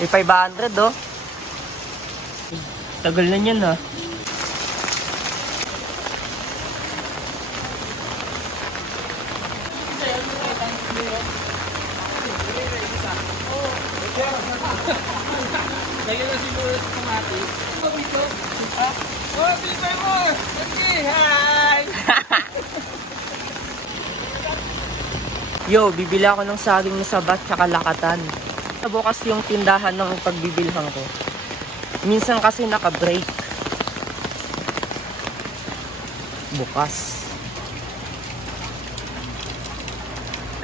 May 500 oh. Tagal na yan ha. Lagyan na siguro sa kamatis. Oh, pilipay mo! Okay, hi! Yo, bibili ako ng saging na sabat tsaka lakatan. Bukas yung tindahan ng pagbibilhan ko. Minsan kasi naka-break. Bukas.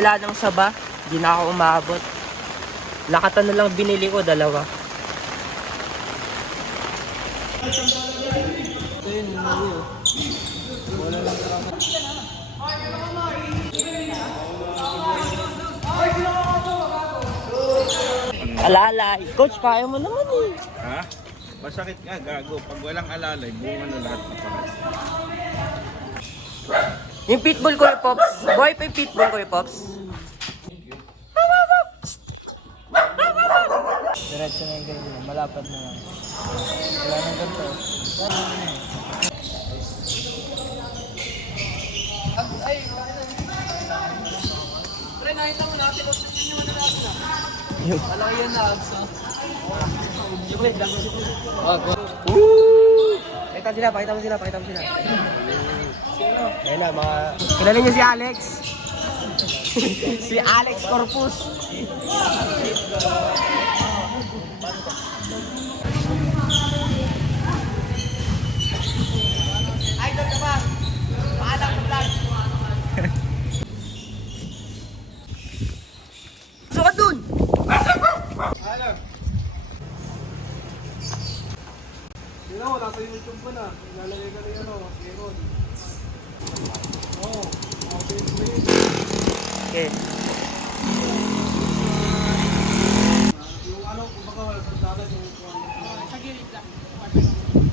Wala nang saba, di na ako umabot. Lakatan na lang binili ko, 2. Alalay. Coach, kaya mo naman eh. Ha? Masakit nga, gago. Pag walang alalay, bunga na lahat ng pangas. Yung pitbull ko yung Pops. Boy pa yung pitbull ko yung Pops. Diretso na yung ganyan. Malapad na lang. Wala nang ganito. Ay, pre, nakita mo na. Sinusin nyo na natin na. Alam yan na, Agsa. Pakita mo sila. Ayan na, mga... Kilala niyo si Alex. Si Alex Corpus. Idol ka ba? Paalam ka vlog. Sukat dun! Alam! Yun ako, nasa YouTube ko na. Ilalagay ka na yan o, Aaron. Oo, Okay. yung ano, kung baka wala sa dada yung... Sa gilid lang.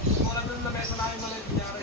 Kung wala doon na mesa namin maliit, kunyari,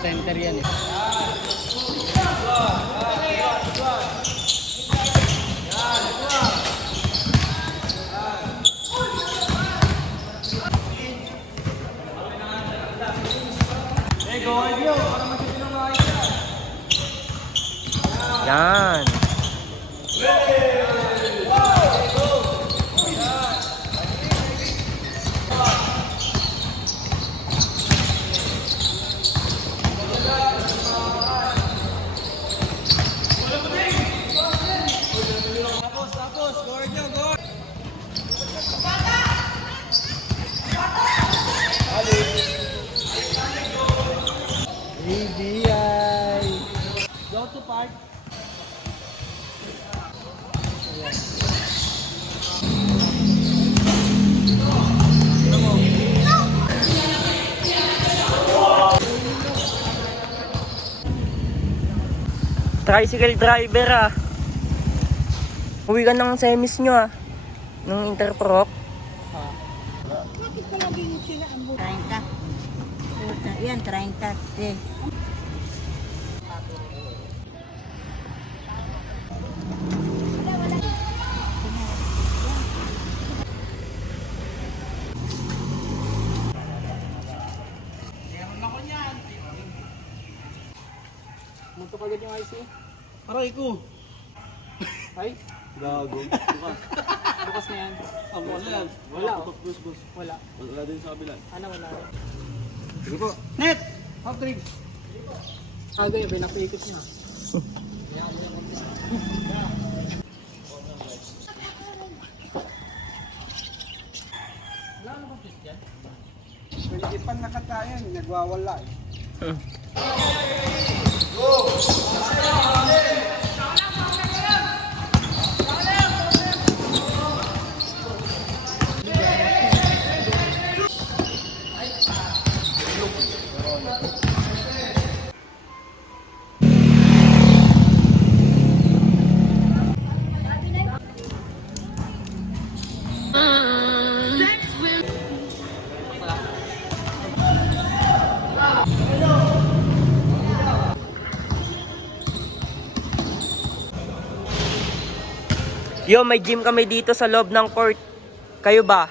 Center yan eh. Yan. Tapos, guard nyo, guard! ABI. Go to park. Tricycle driver ah. Uwi ka ng semis nyo ah. Ng Interproc. 30. Puta, yan, 30. Eh. Munto kagad yung IC. Aray ko! Ay, Gago. Bukas. bukas na yan. Wala yan. Wala, oh. Boss, boss. Wala. Wala din sa kabila. Ano, wala. Sige po. Net! Hot drinks. Agay, pinapikit niya. Wala na bang fish dyan? Hindi pa nakatayan, nagwawala eh. Yo, may gym kami dito sa loob ng court. Kayo ba?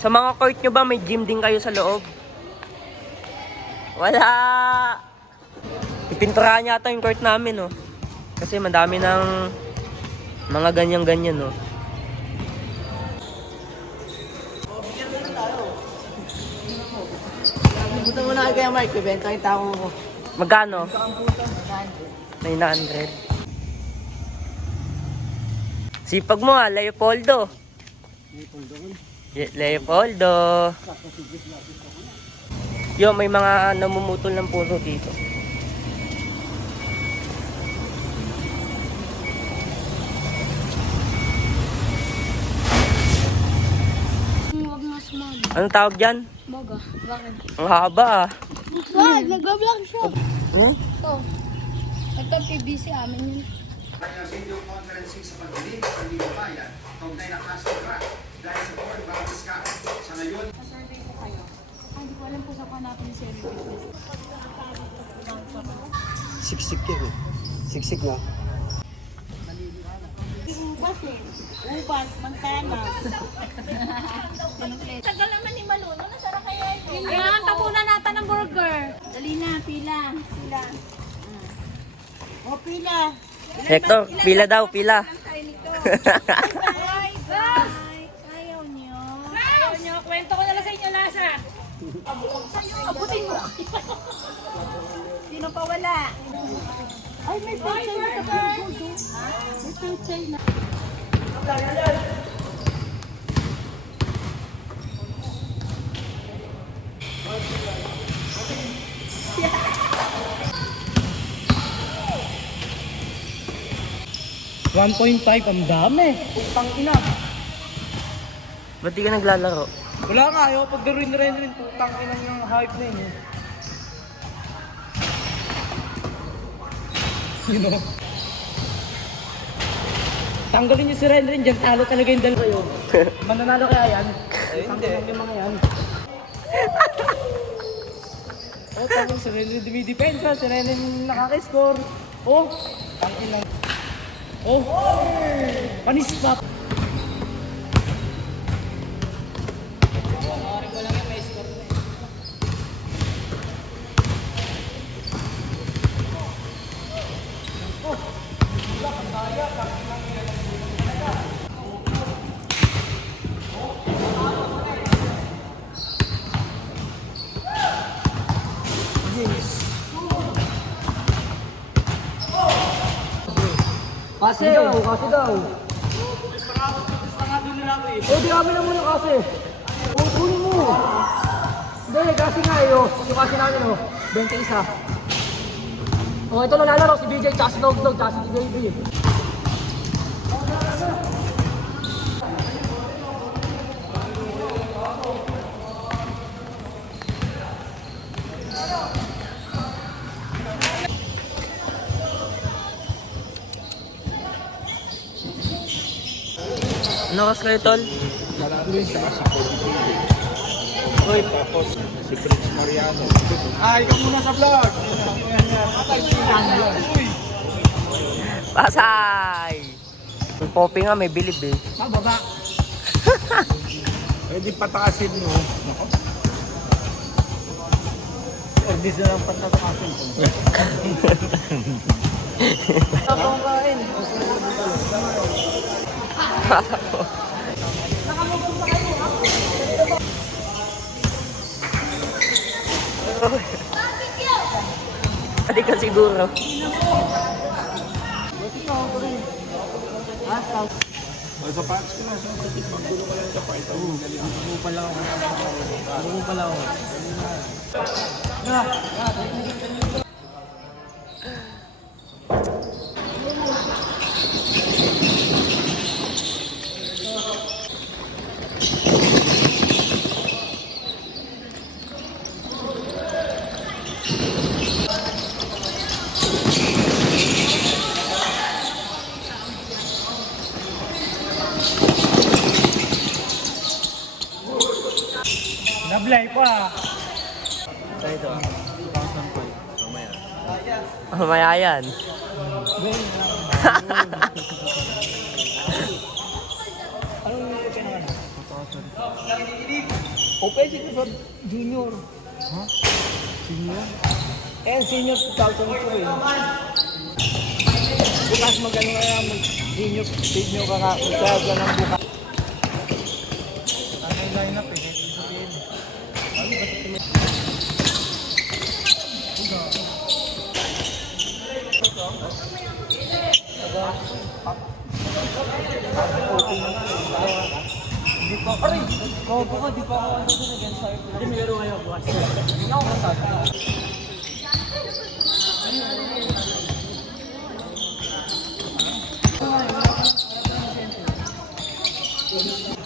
Sa mga court nyo ba, may gym din kayo sa loob? Wala! Ipinturahan yata yung court namin, oh. Kasi madami ng mga ganyan-ganyan, oh. Punta muna kayo kaya Mark, bibenta yung tao ko. Magkano? 900. Sipag mo, Leopoldo. Leopoldo. Yo, may mga namumutol ng puno dito. Huwag nga sumama. Anong tawag dyan? Baga, bakit? Ang haba, ah. Wag, nag-vlog siya. Huh? Ito. Ito, PBC amin yun. Kaya video conferencing sa pagdilim sa Libabayan, kaugnay na kaso crack dahil sa Port Barisca. Sa ngayon, Survey ko kayo. Hindi ko alam po sa natin yung survey business. Siksik yan eh. Siksik na. Ubas eh. Ubas, mantana. Tagal naman ni Maluno. Nasara kaya yun? Ayan, tapunan natin ng burger. Dali na, pila. Pila. O, pila. Hector, pila daw, pila. Ay, guys! Ayaw niyo. Ayaw nyo, kwento ko na lang sa inyo lasa. Abutin mo. Sino pa wala? Ay, may picture na sa Google. May picture na. Ang dami. Putang-ina. Ba't di ka naglalaro? Wala nga, ayaw pagdaruin rin. Putang-ina yung hype na yun eh. You know? Tanggalin niyo si Renren dyan, talo talaga yung dalawa yun. Mananalo kaya yan? Hindi. Yung mga yan. Oh, tapos si Renren dumidepensa, si Renren nakaka-score. Oh, tangin lang. Oh, panis pa. Kasi daw. Oh, di kami na muna kasi. Oh, kunin mo. Hindi, kasi nga eh, oh. Yung kasi namin, oh. 21. Oh, ito lang lalaro, si BJ, tsaka si Dog, tsaka si JB. Ano oras kayo, tol? Ay, ikaw muna sa vlog! Pasay! Yung poppy nga, may bilib eh. Mababa. Pwede patakasin mo. Ordis na lang patatasin. Tapong kain. Hindi ka siguro. O sa pants ko na, sa pants. Maggulo ka lang sa pants. Buko pala ako. Buko pala ako. Nablay pa. Ito. Mamaya yan. O pwede ko sa junior. Ha? Senior? Senior 2002 eh. Bukas magano nga mag-senior ka nga. Kaya ka ng bukas. Ang line up eh. Di pa, aray! Kopo ka, di pa ako ano doon against fire. Hindi, meron kayo bukas. Hindi ako kasama.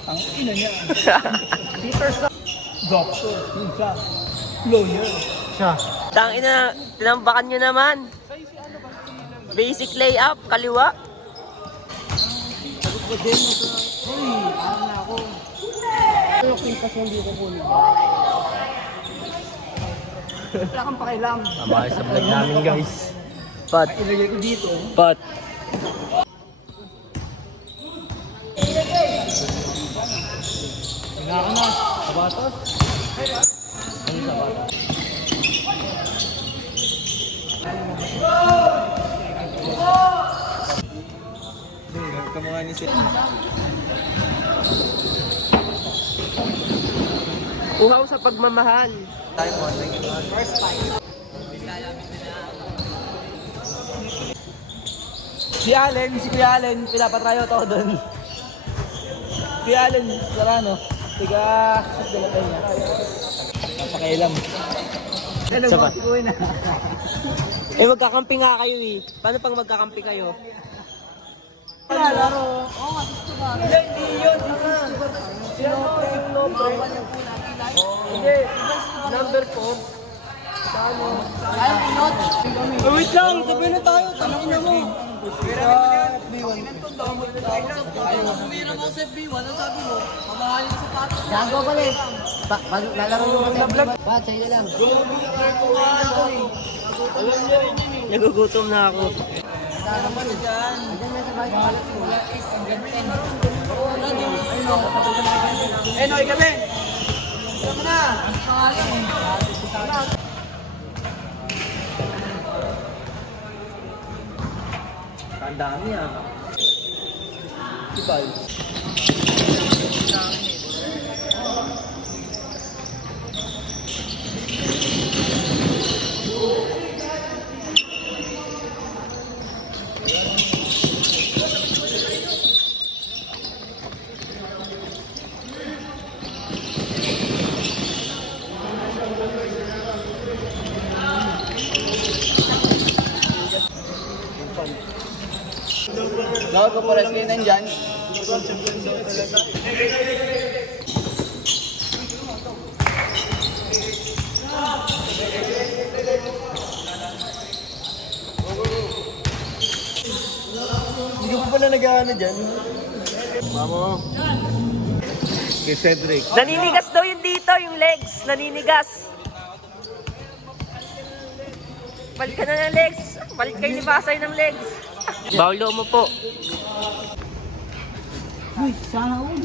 Ang ina niya. Peter sa doctor, yun siya. Lawyer. Siya. Tangina, tinambakan nyo naman. Basic layup, kaliwa. Sagot ko din mo sa... Uy, alam na ako. Yung pintas hindi ko kunin. Wala kang pakialam. Tama sa vlog namin guys. Pat. Ilagay ko dito. Pat. Wala ka na. Sabatos. Ano sabatos? Kamukha ni Sir. Uhaw sa pagmamahal. Si Allen, si Kuya Allen, pinapatrayo to doon. Kuya Allen, Sarano, tiga sa Delapay niya. Papakialam. Ano Saba. mo, si Kuya na. Eh magkakampi nga kayo eh. Paano pang magkakampi kayo? Laro. Oo, gusto ba? Hindi yun. Hindi. Number 4. Paano? Ayaw pinot. Wait lang, sabihin na tayo. Tanongin na mo. FB1. Kumira mo sa FB1, ano sabi mo? Mamahalin sa patos. Gago pala eh. Lalaro mo sa FB1. Pat, sa'yo na lang. Nagugutom na ako. Noy kami! Tama na! Ang dami ah. Ibay. Lahat ko pares kayo nandyan. Hindi ko pa pala nag-ano dyan. Mamo. Kay Cedric. Naninigas daw yun dito, yung legs. Naninigas. Balik ka na ng legs. Balik kayo ni Basay ng legs. Bawlo mo po. Uy, sahod.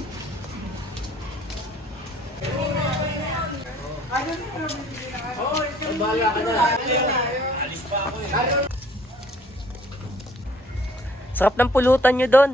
Sarap ng pulutan nyo doon.